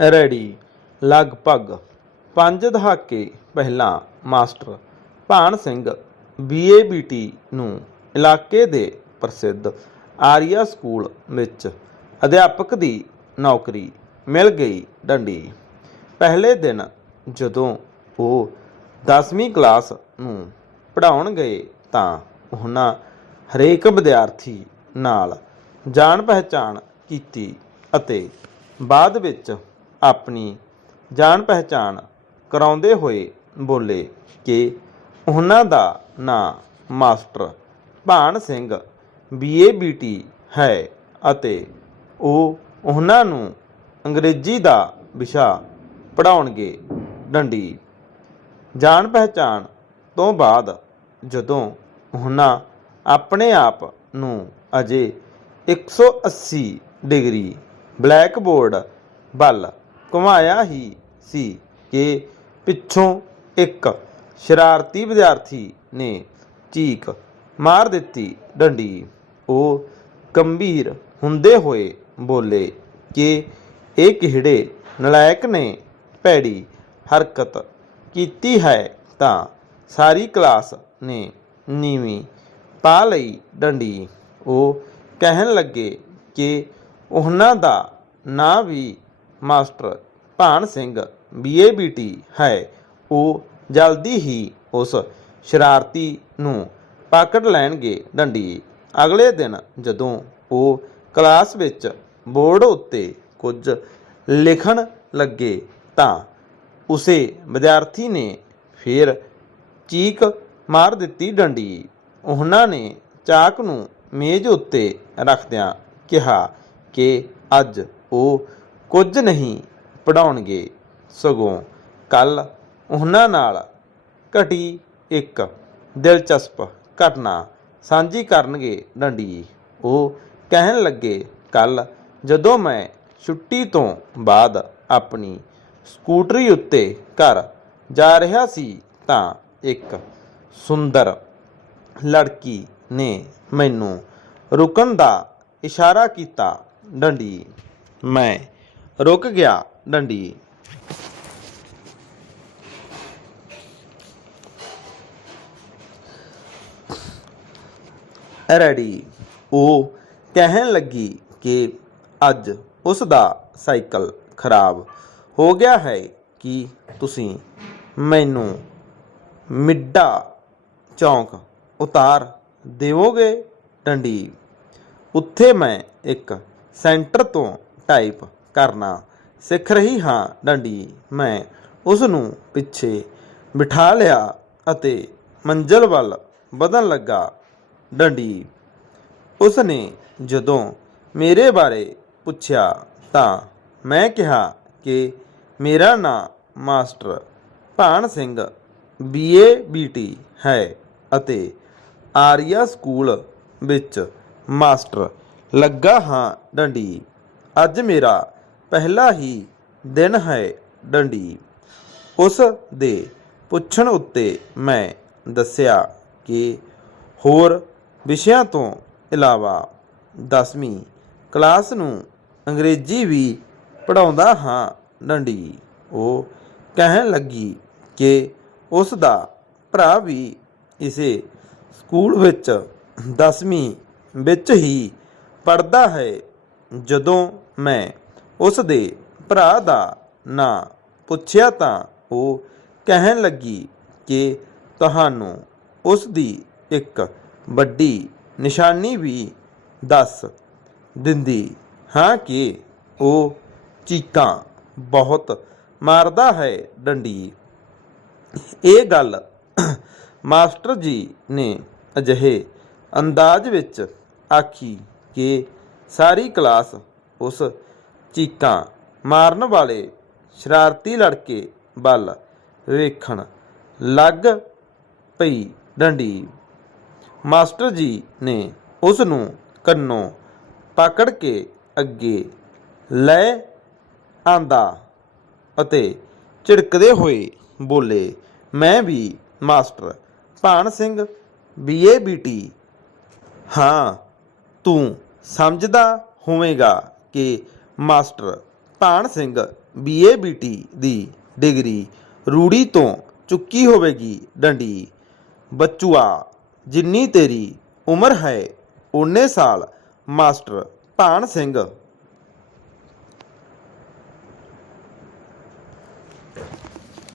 Ready. ਲਗਭਗ 5 ਦਹਾਕੇ ਪਹਿਲਾਂ ਮਾਸਟਰ ਭਾਨ ਸਿੰਘ ਬੀਏਬੀਟੀ ਨੂੰ ਇਲਾਕੇ ਦੇ ਪ੍ਰਸਿੱਧ ਆਰੀਆ ਸਕੂਲ ਵਿੱਚ ਅਧਿਆਪਕ ਦੀ ਨੌਕਰੀ ਮਿਲ ਗਈ ਡੰਡੀ। ਪਹਿਲੇ ਦਿਨ ਜਦੋਂ ਉਹ 10ਵੀਂ ਕਲਾਸ ਨੂੰ ਪੜ੍ਹਾਉਣ ਗਏ ਤਾਂ ਉਹਨਾਂ ਹਰੇਕ ਵਿਦਿਆਰਥੀ ਨਾਲ ਜਾਣ ਪਹਿਚਾਣ ਕੀਤੀ ਅਤੇ ਬਾਅਦ ਵਿੱਚ ਆਪਣੀ ਜਾਣ ਪਹਿਚਾਣ ਕਰਾਉਂਦੇ ਹੋਏ ਬੋਲੇ ਕਿ ਉਹਨਾਂ ਦਾ ਨਾਂ ਮਾਸਟਰ ਭਾਨ ਸਿੰਘ ਬੀਏਬੀਟੀ ਹੈ ਅਤੇ ਉਹ ਉਹਨਾਂ ਨੂੰ ਅੰਗਰੇਜ਼ੀ ਦਾ ਵਿਸ਼ਾ ਪੜਾਉਣਗੇ ਡੰਡੀ। ਜਾਣ ਪਹਿਚਾਣ ਤੋਂ ਬਾਅਦ ਜਦੋਂ ਉਹਨਾਂ ਆਪਣੇ ਆਪ ਨੂੰ ਅਜੇ 180 ਡਿਗਰੀ ਬਲੈਕ ਬੋਰਡ ਵੱਲ ਘੁਮਾਇਆ ਹੀ ਸੀ ਕਿ ਪਿੱਛੋਂ ਇੱਕ ਸ਼ਰਾਰਤੀ ਵਿਦਿਆਰਥੀ ਨੇ ਚੀਕ ਮਾਰ ਦਿੱਤੀ ਡੰਡੀ। ਉਹ ਗੰਭੀਰ ਹੁੰਦੇ ਹੋਏ ਬੋਲੇ ਕਿ ਇਹ ਕਿਹੜੇ ਨਲਾਇਕ ਨੇ? ਭੈੜੀ ਹਰਕਤ ਕੀਤੀ ਹੈ ਤਾਂ ਸਾਰੀ ਕਲਾਸ ਨੇ ਨੀਵੀਂ ਪਾ ਲਈ ਡੰਡੀ। ਉਹ ਕਹਿਣ ਲੱਗੇ ਕਿ ਉਹਨਾਂ ਦਾ ਨਾਂ ਵੀ ਮਾਸਟਰ ਭਾਨ ਸਿੰਘ ਬੀਏਬੀਟੀ ਹੈ। ਉਹ ਜਲਦੀ ਹੀ ਉਸ ਸ਼ਰਾਰਤੀ ਨੂੰ ਪਕੜ ਲੈਣਗੇ ਡੰਡੀ। ਅਗਲੇ ਦਿਨ ਜਦੋਂ ਉਹ ਕਲਾਸ ਵਿੱਚ ਬੋਰਡ ਉੱਤੇ ਕੁਝ ਲਿਖਣ ਲੱਗੇ ਤਾਂ ਉਸੇ ਵਿਦਿਆਰਥੀ ਨੇ ਫੇਰ ਚੀਕ ਮਾਰ ਦਿੱਤੀ ਡੰਡੀ। ਉਹਨਾਂ ਨੇ ਚਾਕ ਨੂੰ ਮੇਜ਼ ਉੱਤੇ ਰੱਖਦਿਆਂ ਕਿਹਾ ਕਿ ਅੱਜ ਉਹ ਕੁਝ ਨਹੀਂ ਪੜਾਉਣਗੇ ਸਗੋਂ ਕੱਲ ਉਹਨਾਂ ਨਾਲ ਘਟੀ ਇੱਕ ਦਿਲਚਸਪ ਘਟਨਾ ਸਾਂਝੀ ਕਰਨਗੇ ਡੰਡੀ। ਉਹ ਕਹਿਣ ਲੱਗੇ ਕੱਲ ਜਦੋਂ ਮੈਂ ਛੁੱਟੀ ਤੋਂ ਬਾਅਦ ਆਪਣੀ ਸਕੂਟਰੀ ਉੱਤੇ ਘਰ ਜਾ ਰਿਹਾ ਸੀ ਤਾਂ ਇੱਕ ਸੁੰਦਰ ਲੜਕੀ ਨੇ ਮੈਨੂੰ ਰੁਕਣ ਦਾ ਇਸ਼ਾਰਾ ਕੀਤਾ। ਡੰਡੀ, ਮੈਂ ਰੁਕ ਗਿਆ ਡੰਡੀ। ਰੈਡੀ। ਉਹ ਕਹਿਣ ਲੱਗੀ ਕਿ ਅੱਜ ਉਸ ਦਾ ਸਾਈਕਲ ਖਰਾਬ ਹੋ ਗਿਆ ਹੈ ਕਿ ਤੁਸੀਂ ਮੈਨੂੰ ਮਿੱਡਾ ਚੌਂਕ ਉਤਾਰ ਦੇਵੋਗੇ? ਡੰਡੀ। ਉੱਥੇ ਮੈਂ ਇੱਕ ਸੈਂਟਰ ਤੋਂ ਟਾਈਪ ਕਰਨਾ। ਸਿੱਖ ਰਹੀ ਹਾਂ ਡੰਡੀ, ਮੈਂ ਉਸ ਨੂੰ ਪਿੱਛੇ ਬਿਠਾ ਲਿਆ ਅਤੇ ਮੰਜ਼ਲ ਵੱਲ ਵਧਣ ਲੱਗਾ। ਡੰਡੀ ਉਸ ਨੇ ਜਦੋਂ ਮੇਰੇ ਬਾਰੇ ਪੁੱਛਿਆ ਤਾਂ ਮੈਂ ਕਿਹਾ ਕਿ ਮੇਰਾ ਨਾਂ master Bhan Singh, BA BT ਹੈ ਅਤੇ ਆਰੀਆ ਸਕੂਲ ਵਿੱਚ ਮਾਸਟਰ ਲੱਗਾ ਹਾਂ। ਡੰਡੀ, ਅੱਜ ਮੇਰਾ ਪਹਿਲਾ ਹੀ ਦਿਨ ਹੈ ਡੰਡੀ। ਉਸ ਦੇ ਪੁੱਛਣ ਉੱਤੇ ਮੈਂ ਦੱਸਿਆ ਕਿ ਹੋਰ ਵਿਸ਼ਿਆਂ ਤੋਂ ਇਲਾਵਾ 10ਵੀਂ ਕਲਾਸ ਨੂੰ ਅੰਗਰੇਜ਼ੀ ਵੀ ਪੜਾਉਂਦਾ ਹਾਂ ਡੰਡੀ। ਉਹ ਕਹਿਣ ਲੱਗੀ ਕਿ ਉਸ ਦਾ ਭਰਾ ਵੀ ਇਸੇ ਸਕੂਲ ਵਿੱਚ 10ਵੀਂ ਵਿੱਚ ਹੀ ਪੜਦਾ ਹੈ। ਜਦੋਂ ਮੈਂ ਉਸ ਦੇ ਭਰਾ ਦਾ ਨਾਂ ਪੁੱਛਿਆ ਤਾਂ ਉਹ ਕਹਿਣ ਲੱਗੀ ਕਿ ਤੁਹਾਨੂੰ ਉਸ ਦੀ ਇੱਕ ਵੱਡੀ ਨਿਸ਼ਾਨੀ ਵੀ ਦੱਸ ਦਿੰਦੀ ਹਾਂ ਕਿ ਉਹ ਚੀਕਾਂ ਬਹੁਤ ਮਾਰਦਾ ਹੈ ਡੰਡੀ। ਇਹ ਗੱਲ ਮਾਸਟਰ ਜੀ ਨੇ ਅਜਿਹੇ ਅੰਦਾਜ਼ ਵਿੱਚ ਆਖੀ ਕਿ ਸਾਰੀ ਕਲਾਸ ਉਸ ਚੀਕਾਂ ਮਾਰਨ ਵਾਲੇ ਸ਼ਰਾਰਤੀ ਲੜਕੇ ਵੱਲ ਵੇਖਣ ਲੱਗ ਪਈ ਡੰਡੀ। ਮਾਸਟਰ ਜੀ ਨੇ ਉਸ ਨੂੰ ਕੰਨੋਂ ਪਕੜ ਕੇ ਅੱਗੇ ਲੈ ਆਂਦਾ ਅਤੇ ਝਿੜਕਦੇ ਹੋਏ ਬੋਲੇ, ਮੈਂ ਵੀ master Bhan Singh, BA, BT. ਹਾਂ, ਤੂੰ ਸਮਝਦਾ ਹੋਵੇਂਗਾ ਕਿ master Bhan Singh BA BT ਦੀ ਡਿਗਰੀ ਰੂੜੀ ਤੋਂ ਚੁੱਕੀ ਹੋਵੇਗੀ ਡੰਡੀ। ਬੱਚੂਆ, ਜਿੰਨੀ ਤੇਰੀ ਉਮਰ ਹੈ, ਓਨੇ ਸਾਲ ਮਾਸਟਰ ਭਾਨ ਸਿੰਘ